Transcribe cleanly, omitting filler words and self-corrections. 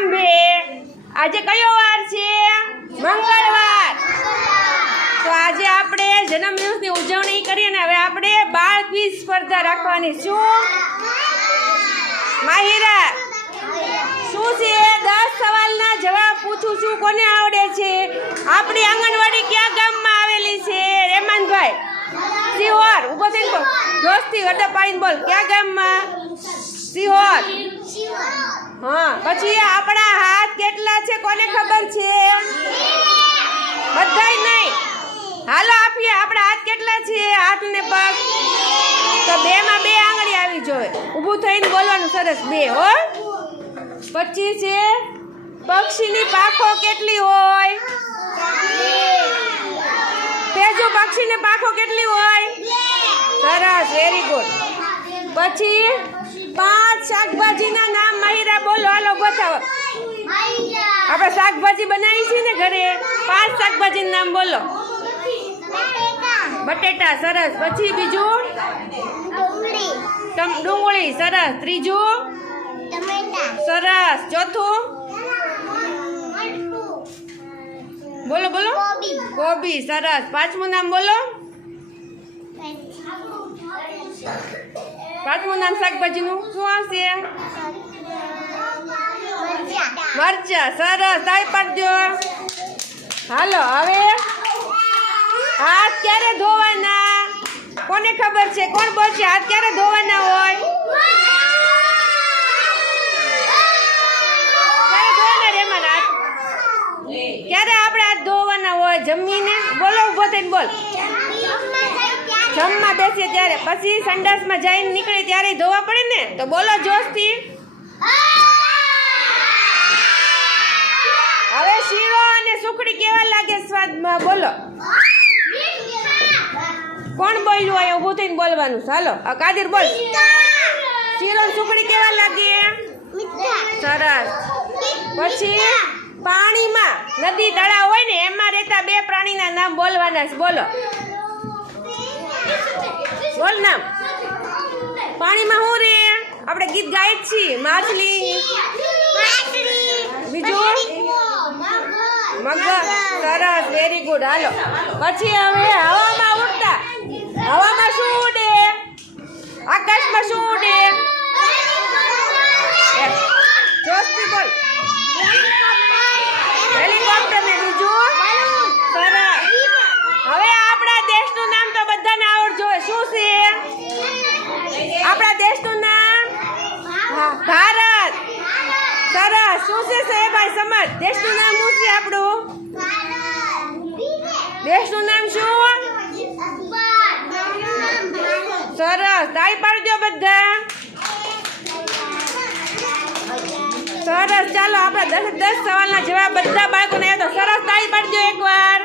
અંબે। આજે કયો વાર છે? મંગળવાર। તો આજે આપણે જન્મદિવસની ઉજવણી કરીએ ને હવે આપણે બાળ ક્વિઝ સ્પર્ધા રાખવાની। શું માહિરા શું છે? 10 સવાલના જવાબ પૂછું છું, કોને આવડે છે? આપણી આંગણવાડી કયા ગામમાં આવેલી છે? રેમાનભાઈ સિહોર। ઊભો થઈને બોલ, જોશથી ગટા પાડીને બોલ, કયા ગામમાં? સિહોર। હા, પછી આપણા હાથ કેટલા છે કોને ખબર છે? બધાય નહીં, હાલો આપીએ, આપણા હાથ કેટલા છે? હાથ ને પગ તો 2 માં 2 આંગળી આવી જોઈએ। ઊભું થઈને બોલવાનું, સરસ 2 હો। પછી છે પક્ષીની પાંખો કેટલી હોય? તેજો પક્ષીની પાંખો કેટલી હોય? સરસ, વેરી ગુડ। પછી 5 શાકભાજીના નામ માહિરા બોલો, હાલો બતાવો। આપણે શાકભાજી બનાવી છે ને ઘરે, 5 શાકભાજીના નામ બોલો। બટેટા, સરસ। પછી બીજું? ડુંગળી, સરસ। ત્રીજું? સરસ। ચોથું? બોલો બોલો, કોબી, સરસ। 5મું નામ બોલો, 5મું નામ શાકભાજીનું શું આવશે? મરચા, સરસ, તાળી પાડજો। હાલો હવે હાથ ક્યારે ધોવાના કોને ખબર છે? કોણ બોલશે? હાથ ક્યારે ધોવાના હોય? ક્યારે ધોવાના રેમાન હાથ? ક્યારે આપણે હાથ ધોવાના હોય? જમીને બોલો, ઊભો થઈને બોલ, જમવા બેસીએ ત્યારે, પછી સંડાસમાં જઈને નીકળે ત્યારે ધોવા પડે ને, તો બોલો જોશથી। હવે શીરો અને સુખડી કેવા લાગે સ્વાદમાં? બોલો, કોણ બોલ્યું? હોય ઊભું થઈને બોલવાનું। ચાલો કાદિર બોલ, શીરો અને સુખડી કેવા લાગે? સરસ। પછી પાણીમાં નદી તળાવ હોય ને એમાં રહેતા 2 પ્રાણીના નામ બોલવાના છે, બોલો બોલ નામ। પાણીમાં શું રે? આપણે ગીત ગાય જ છીએ, માછલી, બીજું મગર, સરસ, વેરી ગુડ। હાલો પછી હવે હવામાં ઉડતા, હવામાં શું ઉડે? આકાશમાં શું ઉડે? જોશથી બોલ, હેલિકોપ્ટર ને બીજું? સરસ। હવે આપણા દેશનું નામ તો બધાને આવડતું હોય, શું છે આપણા દેશનું નામ? ભારત, સરસ। શું છે સાહેબાઈ સમજ? દેશનું નામ શું છે આપણું? દેશનું નામ શું? સરસ, તાળી પાડજો બધા, સરસ। ચાલો આપણા 10 સવાલના જવાબ બધા બાળકોને આવ્યા તો સરસ, તાળી પાડજો એકવાર।